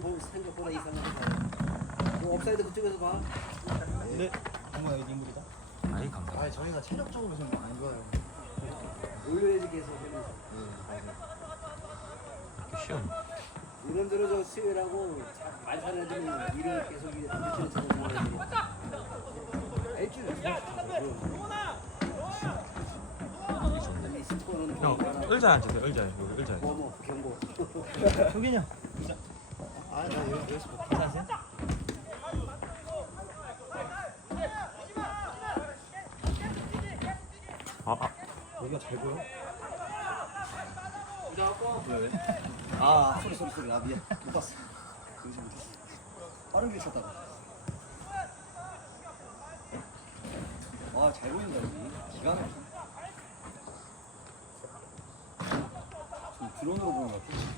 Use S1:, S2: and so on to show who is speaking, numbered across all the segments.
S1: 생각보다 이상하게 뭐 업사이드 그쪽에서 봐.
S2: 네. 정말 여기 인물이다.
S3: 아이 감사합니다.
S2: 아 저희가 체력적으로 좀 안 좋아요.
S1: 올려야지 계속 하면서.
S3: 쉬운.
S1: 이런대로 저 수요일하고 만산 애들은 일을 계속 일에 부딪히는 저런 일주일에 이 스포는
S3: 형 의자에 앉으세요. 의자에 여기 의자에.
S1: 뭐 경고.
S2: 효빈이 형. 아나 여기서 괜찮으세요? 여기가 잘 보여? 왜? 아 소리 나 미안 못 봤어. 여기서 못 봤어. 빠른 길 쳤다가. 와 잘 보인다 여기. 기가 막혀. 좀 드론으로 보는 것 같아.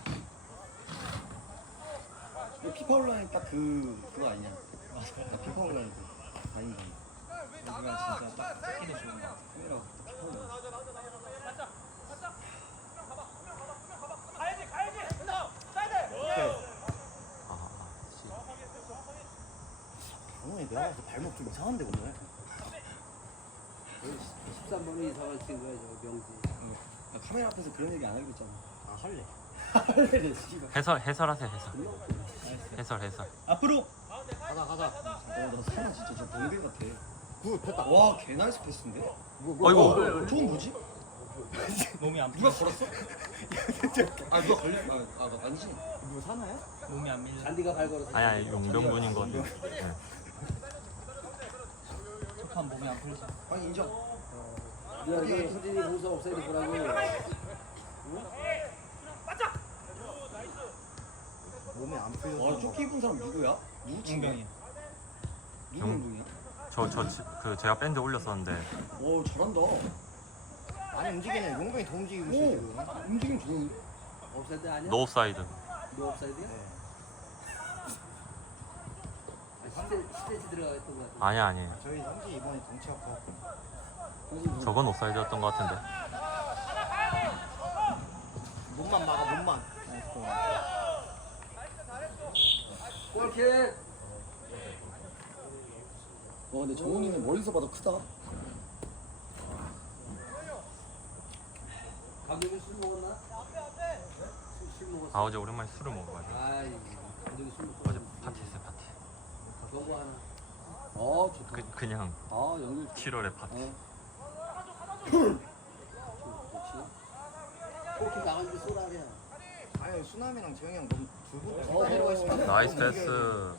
S2: 이거 피파 온라인 딱 그거 아니냐? 맞아. 피파 온라인 그 다닌다. 여기가 진짜 딱 찍기는 좋은 거. 카메라 피파 온라인. 오늘 내가 그 발목 좀 이상한데 오늘.
S1: 13번이 이상한 친구야 저 명지.
S2: 나 카메라 앞에서 그런 얘기 안 하기로 했잖아.
S1: 아 할래.
S2: 할래 씨발.
S3: 해설하세요. 해설.
S2: 앞으로.
S1: 가자.
S2: 나 사나 진짜 저 동대 같아. 굿 됐다. 와 개 나이스 패스인데.
S3: 어이구.
S2: 저건 뭐지? 몸이 안 누가 걸었어? 아 누가 걸렸? 아 아니지. 누가 사나야? 몸이 안 밀려.
S1: 잔디가 발걸어서.
S3: 아니 용병분인 것 같아. 네.
S2: 한 몸이 안 풀리지. 아니 인정.
S1: 여기 후진이 봉사 업사이드 보라고.
S2: 몸이 안 풀려. 조끼 입은 사람 누구야? 누구 친구야? 누구 운동이야?
S3: 그 제가 밴드 올렸었는데
S2: 오 잘한다.
S4: 많이 움직이네. 용병이 더 움직이고 있어 지금.
S2: 움직임 좋은.
S1: 업사이드 아니야?
S3: 노 옵사이드.
S1: 너 업사이드야? 시대치 들어가겠던 것 같아.
S3: 아니에요.
S4: 저희 형제 이번에 동치 아파.
S3: 저건 옵사이드였던 것 같은데.
S4: 몸만 막아 몸만.
S1: 골킥.
S2: 근데 정훈이는 멀리서 봐도 크다.
S1: 감독이 술 먹었나? 술 먹었어.
S3: 아 어제 오랜만에 술을 먹어가지고.
S1: 아이 감독이 술 먹고.
S3: 어제 파티했어요 파티.
S1: 경고 하나. 좋다.
S3: 그냥
S1: 연결.
S3: 7월에 파티.
S1: 좋지. 골킥 나가는데 쏘라냐.
S4: 아니 수남이랑 재영이 형 너무 두고 내려가 있으면.
S3: 나이스 패스.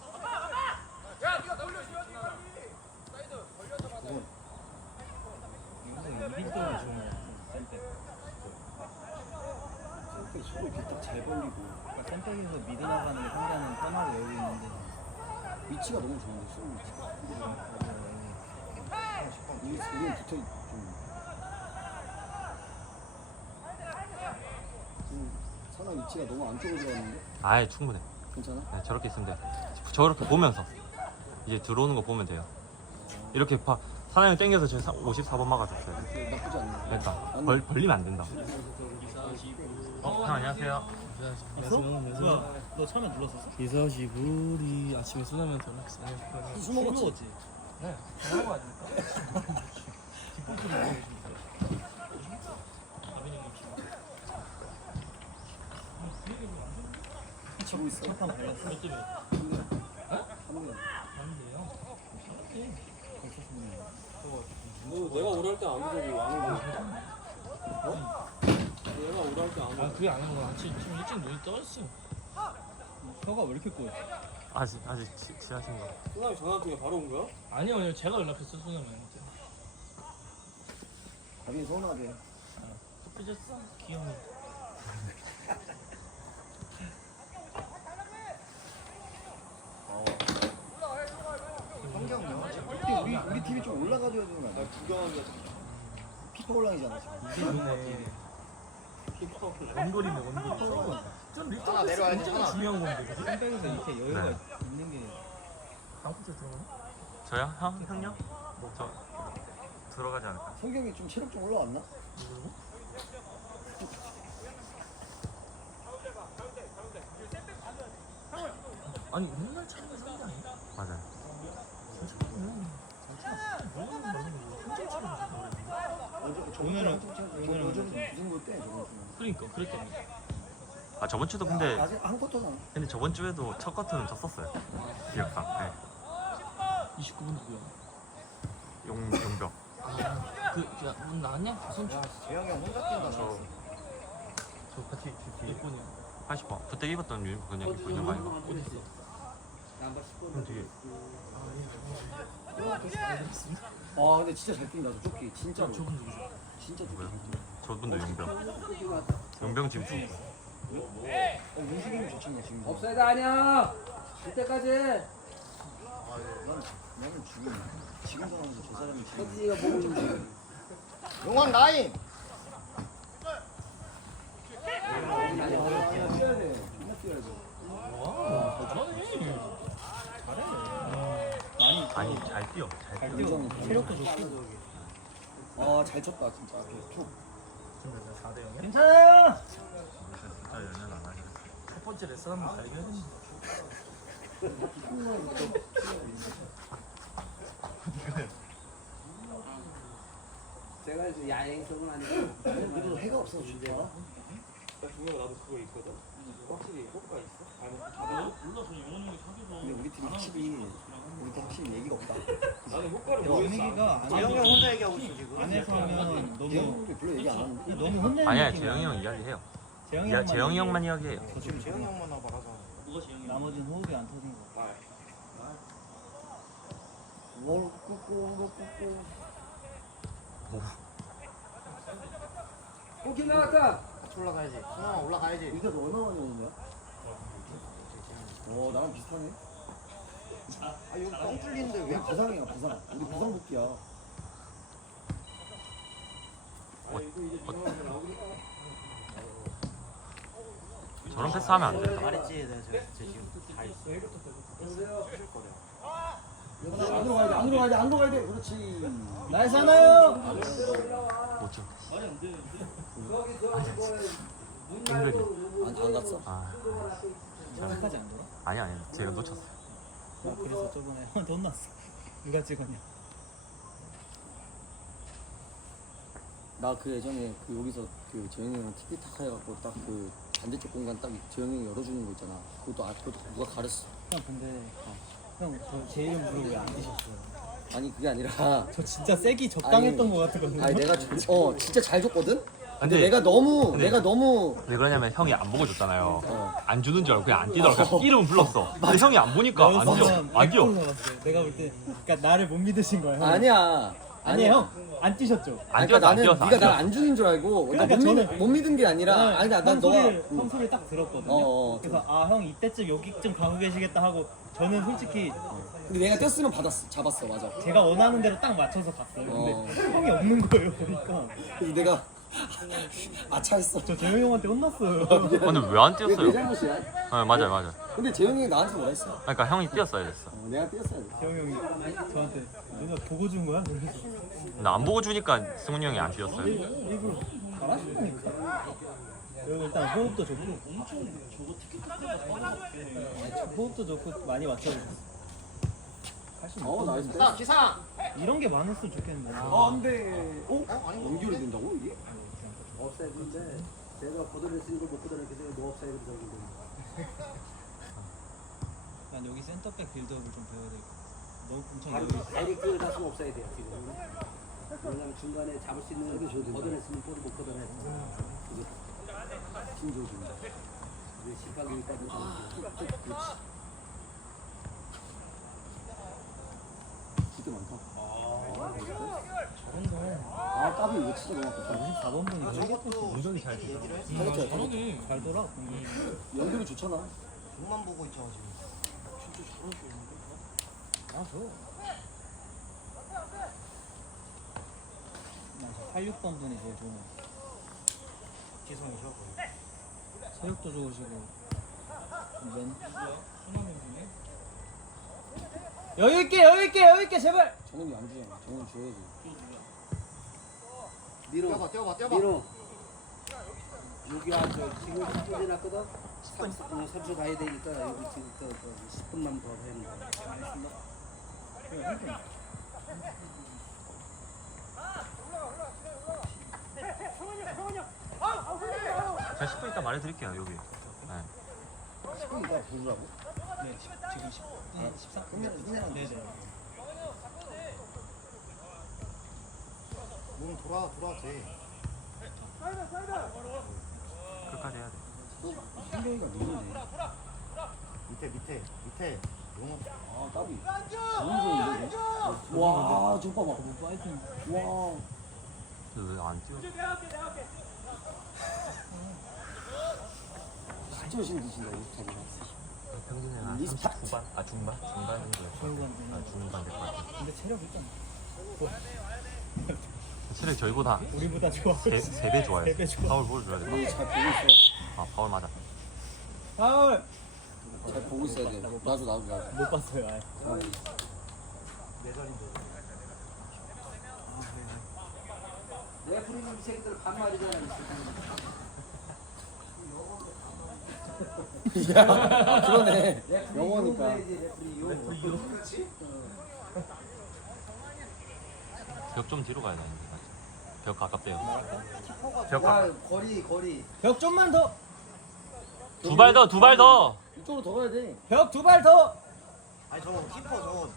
S2: 서로 이렇게 딱 잘 벌리고. 그러니까 센터에서 미드 나가는 게 상대는 편하게 여유 있는데 위치가 너무 좋은데 쏘는 위치가. 우리 붙어 좀. 선아 위치가 너무 안쪽으로 들어갔는데.
S3: 아예 충분해.
S2: 괜찮아?
S3: 네, 저렇게 있으면 돼. 저렇게 보면서 이제 들어오는 거 보면 돼요. 이렇게 사장님 땡겨서 지금 54번 막아줬어요.
S2: 나쁘지 않네.
S3: 그러니까 벌리면 안 된다. 형 안녕하세요.
S2: 뭐야? 너 처음에 눌렀었어?
S5: 242불이 아침에 수나면 전화했어요.
S2: 술 먹었지?
S5: 네, 전화가 아닐까?
S2: 치고 있어. 첫판 발랐어.
S5: 몇 점이요?
S6: 너 내가 오랄 때안 오더니 왕을 내가 오랄 때안 오더니
S5: 그게 아니고 아침 일찍 눈이 떠졌어.
S2: 혀가 왜 이렇게 꼬여?
S3: 아직 취하신 거.
S6: 수남이 전화 중에 바로 온 거야?
S5: 아니요, 제가 연락했어 수나면한테.
S2: 가빈 서운하게.
S5: 삐졌어? 귀여워.
S4: 환경요.
S2: 근데 우리 팀이 좀 올라가줘야 되는 거 아니야?
S6: 구경하기가
S2: 피파 올라이잖아 지금.
S5: 원거리네 원거리. 좀
S4: 하나 내려와야지,
S5: 진짜
S4: 하나.
S5: 중요한 건데.
S2: 샌백에서 이렇게 여유가
S3: 네.
S2: 있는 게.
S5: 방구째 들어가나?
S3: 저요? 형요? 저 들어가지 않을까?
S2: 성경이 좀 체력 좀 올라왔나?
S5: 아니 맨날 차는 상대 아니야?
S3: 맞아요.
S2: 오늘은
S4: 요즘 그 정도 때 저번 주.
S5: 그러니까 그랬더니
S3: 아 저번 주도 근데
S4: 아직 한 쿼터잖아.
S3: 저번 주에도 첫 쿼터는 졌었어요. 기억상. 네.
S5: 29분 누구야?
S3: 용병.
S5: 문 나왔냐? 선출
S4: 야, 재영이 형 혼자 뛴다.
S3: 저
S5: 같이 몇 번이야?
S3: 80번. 그때 입었던 그냥 입고 있는 거 아닌가?
S5: 어디 있어?
S1: 남바 10번.
S3: 형 되게
S4: 아 근데 진짜 잘 뛴다. 저 조끼 진짜로.
S5: 저분 누구죠?
S4: 진짜 조끼.
S3: 뭐야? 저분도 용병. 용병 지금 죽고.
S4: 민식이 형이 좋잖아 지금.
S1: 업사이드 아니야. 질 때까지.
S4: 나는 지금 상황에서 저 사람이 지금.
S1: 현진이가 몸을 좀 줘.
S4: 용환 라인.
S1: 뛰어야 돼. 존나 뛰어야 돼.
S5: 와 잘하네.
S3: 아니 잘 뛰어. 잘 뛰어.
S2: 체력도 좋고.
S4: 아잘 쳤다 진짜. 툭.
S5: 지금 몇 4대 0이야?
S2: 괜찮아요.
S3: 진짜 연연 안 하네.
S5: 첫 번째 레슨 한번 다 이겨야 되는데.
S1: 제가 이제 야행성은 아니고.
S4: 그래도 해가 없어서 좋다.
S6: 야 종혁아 나도 그거 있거든. 확실히 효과 있어? 아니
S4: 근데 우리 팀 확실히 얘기가 없다.
S6: 나는 효과를
S2: 야,
S6: 모르겠어.
S2: 분위기가
S4: 재영이 형 혼자 얘기하고 있어 지금.
S2: 안에서 하면 너무
S4: 재영이 형도 별로 얘기 안 하는데.
S2: 너무 혼내는
S3: 아니야
S2: 느낌이야.
S3: 재영이 형 이야기해요.
S2: 재영이
S3: 재영이 형만 이야기해요.
S4: 지금 재영이 형만 하고 알아서.
S2: 나머지는 호흡이 안 터진 거.
S4: 뭘 꾹꾹.
S1: 오케이 나왔다.
S4: 같이 올라가야지. 순영아 올라가야지. 이게 너 얼마 만에 오는 거야? 나랑 비슷하네. 아 여기 뻥 뚫리는데 왜 부상이야 부상. 우리 부상 복귀야.
S3: 저런 패스하면 안 된다.
S2: 말했지, 내가 제 지금 다
S4: 안 들어가야 돼. 그렇지.
S2: 나이스 하나요.
S3: 못 쳐.
S4: 안 갔어?
S3: 아
S2: 끝까지 안 돌아?
S3: 아니야 제가 놓쳤어요.
S2: 그래서 저번에 돈 났어. 누가 찍었냐?
S4: 나 그 예전에 그 여기서 그 재영이 형이랑 티키타카 해갖고 딱 그 반대쪽 공간 딱 재영이 형이 열어주는 거 있잖아. 그것도 누가 가렸어.
S2: 형 근데 형저제 이름 부르고 왜 안 뛰셨어요?
S4: 아니 그게 아니라.
S2: 저 진짜 세기 적당했던 거 같거든요.
S4: 아니 내가 진짜 잘 줬거든. 근데
S3: 근데-
S4: 내가 너무
S3: 왜 그러냐면 형이 안 보고 줬잖아요.
S4: 어.
S3: 안 주는 줄 알고 그냥 안 뛰더라고. 그냥 이름은 불렀어. 근데 형이 안 보니까 안 뛰어. 안 뛰어.
S2: 내가 볼 때 그러니까 나를 못 믿으신 거예요. 형.
S4: 아니야.
S2: 아니에요 형. 안 뛰셨죠?
S3: 안
S4: 그러니까
S3: 뛰어서 안
S4: 나는
S3: 뛰어서
S4: 네가
S3: 안
S4: 날
S3: 뛰어.
S4: 안 주는 줄 알고
S2: 그러니까
S4: 못 믿은 게 아니라 아니 난 너가
S2: 형 소리를 딱 들었거든요.
S4: 어.
S2: 그래서 아 형 이때쯤 여기쯤 가고 계시겠다 하고 저는 솔직히
S4: 근데 내가 뛰었으면 잡았어 맞아.
S2: 제가 원하는 대로 딱 맞춰서 갔어요. 근데 형이 없는 거예요. 그러니까
S4: 그래서 내가 아차했어.
S2: 저 재영이 형한테 혼났어요.
S3: 근데 왜 안
S4: 내
S3: 뛰었어요?
S4: 잘못이야.
S3: 맞아요.
S4: 근데 재영이 나한테 뭐라 했어?
S3: 그러니까 형이 뛰었어야 됐어.
S4: 내가 뛰었어야 돼.
S2: 재영이 형이 저한테 누가 보고 준 거야? 그래서
S3: 근데 안 보고 주니까 승훈이 형이 안 뛰었어요.
S2: 일부러 잘하시다니까. 여기 일단 호흡도 좋고 호흡도 좋고 많이 맞춰주셨어.
S4: 나이스. 기상.
S2: 이런 게 많았으면 좋겠는데.
S4: 안돼. 연결이 된다고 이게?
S1: 업사이드인데 내가 걷어냈으니 걸못 걷어냈기 너 업사이드 적인데.
S2: 난 여기 센터백 빌드업을 좀 배워야 되고. 너무 엄청
S1: 바로
S2: 여유 있어.
S1: 에릭 갔으면 업사이드야 지금. 왜냐면 중간에 잡을 수 있는 걷어냈으면 볼을 못 걷어냈어.
S4: 김조준.
S1: 이제 심판기까지.
S4: 그렇지. 기대 많다. 까비 이거 진짜 너무 아깝다.
S2: 54번 분이
S3: 운전이 잘 돼.
S2: 잘하네. 잘 돌아.
S4: 연결이 좋잖아.
S7: 공만 보고 있어가지고.
S2: 난 86번 분이 제일 좋은 거.
S7: 기성이죠.
S2: 체력도 좋으시고. 여유 있게 제발.
S4: 정훈이 안 주잖아. 정훈이 줘야지.
S1: 밀어.
S7: 뛰어봐.
S1: 밀어. 여기 앉아. 지금 10분 지났거든? 선수 가야 되니까 여기 지금 또 10분만 더 해는 거야.
S3: 제가 10분 있다 말해드릴게요 여기. 네.
S1: 10분이니까 부르라고?
S2: 네, 지금 13.
S1: 그러면
S2: 네네.
S7: 몸 돌아 돼.
S3: 끝까지 해야 돼.
S1: 신경이가 누군데?
S7: 밑에 용어.
S1: 아 까비. 너무 좋은데? 이거? 와, 저 봐봐. 파이팅. 와.
S3: 왜안 뛰어?
S1: 진짜 열심히 드신다 이 자리가.
S3: 평균에 한
S1: 리스타트.
S3: 39반? 아 중반? 중반 정도. 아 중반 될 것 같아.
S2: 근데 체력 있잖아.
S3: 체력 저희보다
S2: 우리보다 좋아.
S3: 3배 좋아요.
S2: 3배 좋아.
S3: 파울 보여줘야 돼.
S1: 너무 잘 보고 있어.
S3: 아 파울 맞아.
S2: 파울.
S1: 잘 보고 있어야 돼. 나도.
S2: 못 봤어요. 아예.
S1: 레프리는 이 새끼들 반말이잖아. 야, 그러네. 영어니까.
S3: 벽 좀 뒤로 가야 되는데. 벽 가깝대요. 벽
S1: 야,
S3: 가깝.
S1: 거리.
S2: 벽 좀만 더.
S3: 두 발 더, 두 발 더.
S1: 이쪽으로 더 가야 돼.
S2: 벽 2발 더.
S7: 아니 저 키퍼 저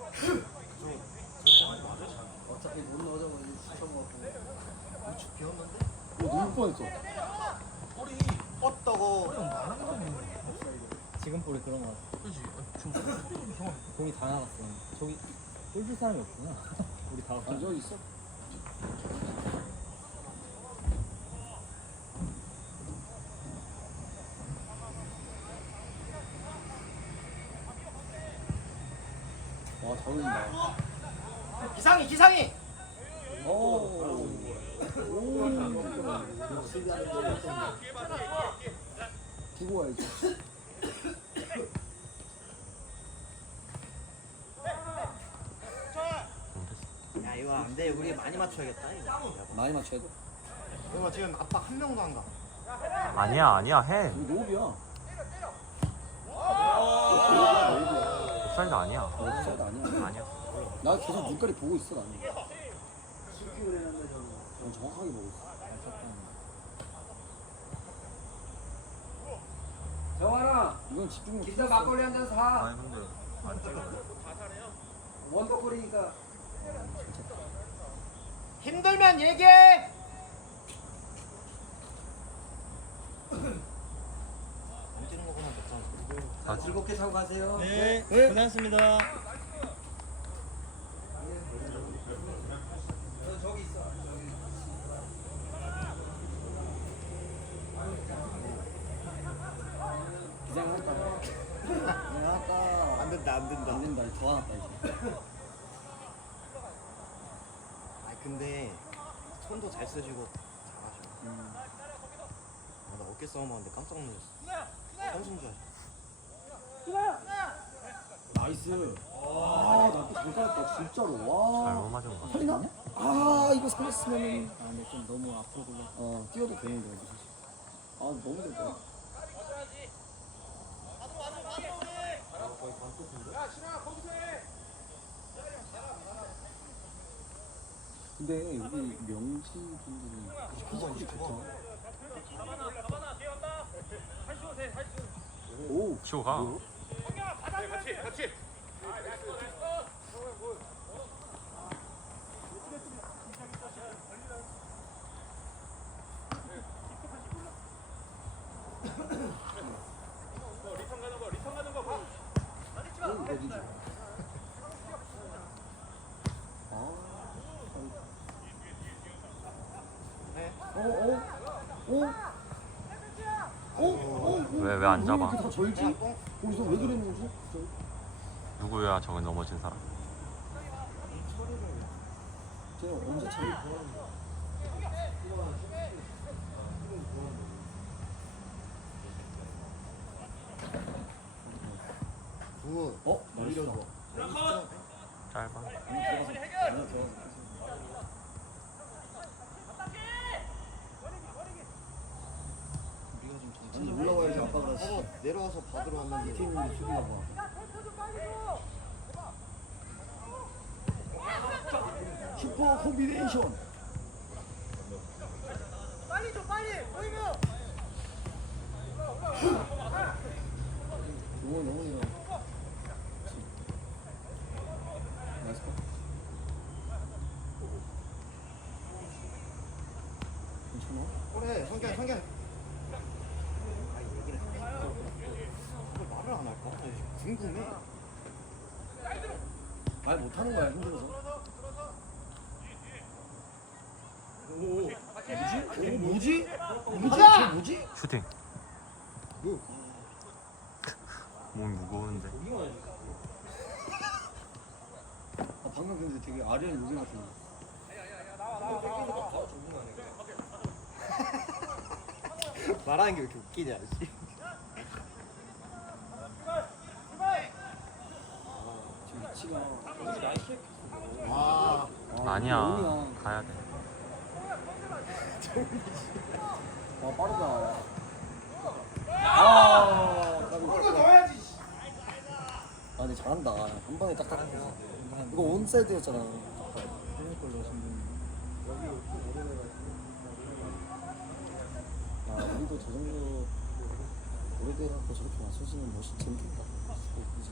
S1: 어차피 못 넣어서 수쳐먹고.
S7: 우측 비었는데?
S1: 누울 뻔했어.
S7: 볼이 뻗다고.
S2: 지금 볼이 그런 거 같아.
S5: 그지?
S2: 공이 다 나갔어. 저기 골줄 사람이 없구나. 우리 다
S1: 아,
S2: 없구나.
S1: 저기 있어. 와, 잘 어울린다.
S7: 기상이.
S1: 오. 두고 와야지.
S7: 야 이거 안 돼. 우리 많이 맞춰야겠다. 이거.
S1: 많이 맞춰야 돼.
S7: 이거 지금 압박 한 명도 안 가.
S3: 아니야 해.
S1: 이거 노업이야.
S3: 옵사이드 아니야.
S1: 옵사이드 아니야.
S3: 아니야.
S1: 나 계속 눈깔이 보고 있어 나는. 난 정확하게 보고 있어. 정환아,
S4: 이건 집중력.
S1: 기자 막걸리 한 잔 사.
S3: 아니 근데 안 찍어요.
S1: 원더골이니까.
S7: 힘들면 얘기해. 안 뛰는 거 보면 됐잖아.
S1: 즐겁게 사고 가세요.
S2: 네, 고생하셨습니다.
S1: 저기 있어. 기장할까? 기장할까?
S7: 안 된다.
S1: 안 된다. 더 하나 이제.
S7: 아 근데 손도 잘 쓰시고 잘하셔. 아, 나 어깨 싸움 하는데 깜짝 놀랐어. 선수인 줄 알았어.
S1: 나이스. 아, 나또 잘했다 진짜로.
S3: 잘못
S1: 와.
S3: 맞은 거 같아.
S1: 살리나? 아, 이거 살렸으면은.
S2: 아, 근데 좀 너무 앞으로 굴러.
S1: 뛰어도 되는데. 아, 너무 됐다. 근데 여기 명지 분들은 피지컬이 좋다. 오,
S3: 치고 가.
S1: 뭐야? 어디지?
S3: 왜 안 잡아?
S1: 이렇게 다 절지?
S7: 그냥 똥.
S1: 거기서 왜 그러는 거지?
S3: 누구야 저기 넘어진 사람?
S1: 쟤 언제 차려?
S7: 굿.
S1: 오히려 좋아.
S3: 짧아.
S1: 아니 올라와야지 아빠가
S7: 저거 내려와서 받으러 왔는데
S4: 팀 수비가 봐. 슈퍼 콤비네이션. 영원 영원이랑. 나이스 컷. 괜찮아?
S7: 그래 성경 아 얘기를 왜 말을 안 할까? 궁금해.
S4: 말 못하는 거야 힘들어서. 뭐지? 저게 뭐지?
S3: 슈팅.
S4: 뭐?
S3: 몸이 무거운데.
S4: 아, 방금 근데 되게 아리안 요새 같은.
S7: 말하는 게 왜 이렇게 웃기냐 씨.
S4: 지금 위치가.
S3: 아니야.
S4: 영이야.
S3: 가야 돼.
S4: 와 빠르다. 아, 넣어야지. 아, 근데 잘한다. 한 번에 딱딱. 이거 온사이드였잖아. 아, 우리도 저 정도 오래돼갖고 저렇게 맞춰지는 멋이 재밌겠다. 그치?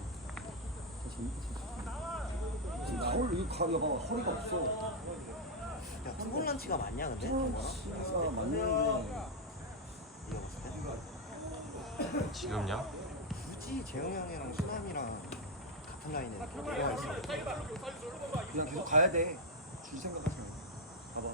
S4: 재밌겠지. 나올 이 가위가 봐. 허리가 없어.
S7: 야 투볼 런치가 맞냐 근데?
S4: 진짜 맞는데.
S7: 이거 봤을 때?
S3: 지금요?
S7: 굳이 재영 형이랑 수남이랑 같은 라인에 내려와 있어.
S4: 그냥 계속 가야 돼. 줄 생각하지 마.
S7: 봐봐.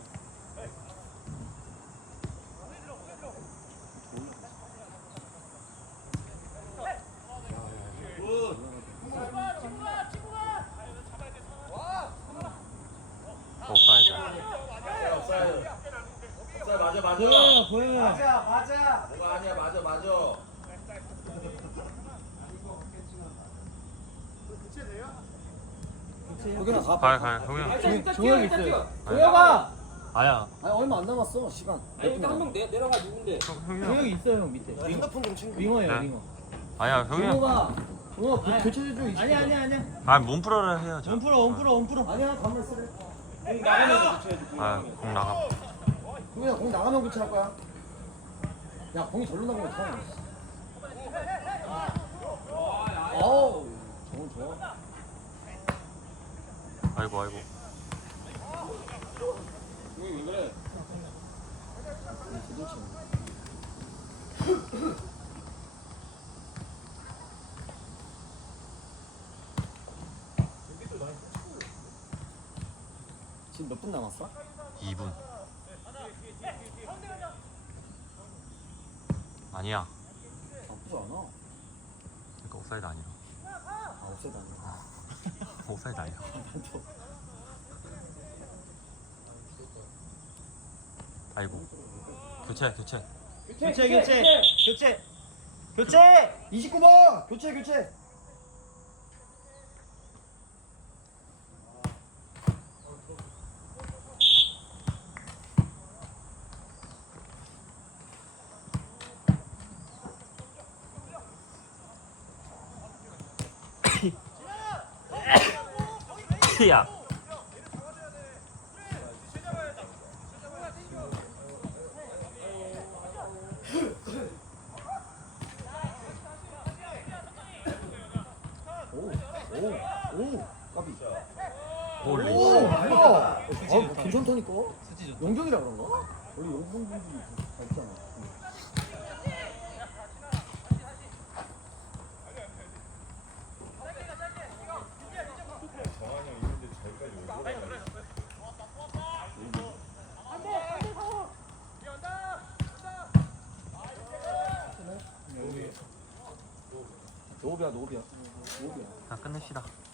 S3: 옵사이드.
S4: 여기나 가.
S3: 가. 형이.
S5: 종혁 있어요.
S3: 종혁아. 아야.
S4: 아니 얼마 안 남았어 시간.
S1: 한명 내려가 누군데?
S3: 형이야.
S5: 종혁이 있어요 형 밑에.
S7: 핸드폰 좀 챙겨.
S5: 윙어예요
S3: 네.
S5: 윙어.
S3: 아야 형이야.
S4: 종호가 교체해 줘.
S5: 아니야.
S3: 아 몸풀어를 해야죠.
S5: 원프로.
S4: 아니야 가만 있으래.
S3: 아공 나가.
S4: 종호야 공 나가면 교체할 거야. 야 공이 절로 나가면 어떡하냐. 어우 정훈 좋아.
S3: 아이고.
S4: 종이 왜 그래? 제대로 치네. 지금 몇 분 남았어?
S3: 2분. 아니야.
S4: 나쁘지 않아.
S3: 그러니까 옵사이드 아니야.
S4: 아 없애다 아니야.
S3: 옵사이드 아니야. 아이고. 교체.
S5: 교체.
S4: 29번 교체.
S3: 야.
S4: 오 까비.
S3: 홀리.
S4: 아 괜찮다니까. 용병이라 그런가? 원래 용병분들이 다 있잖아. 노비야.
S3: 자 끝냅시다.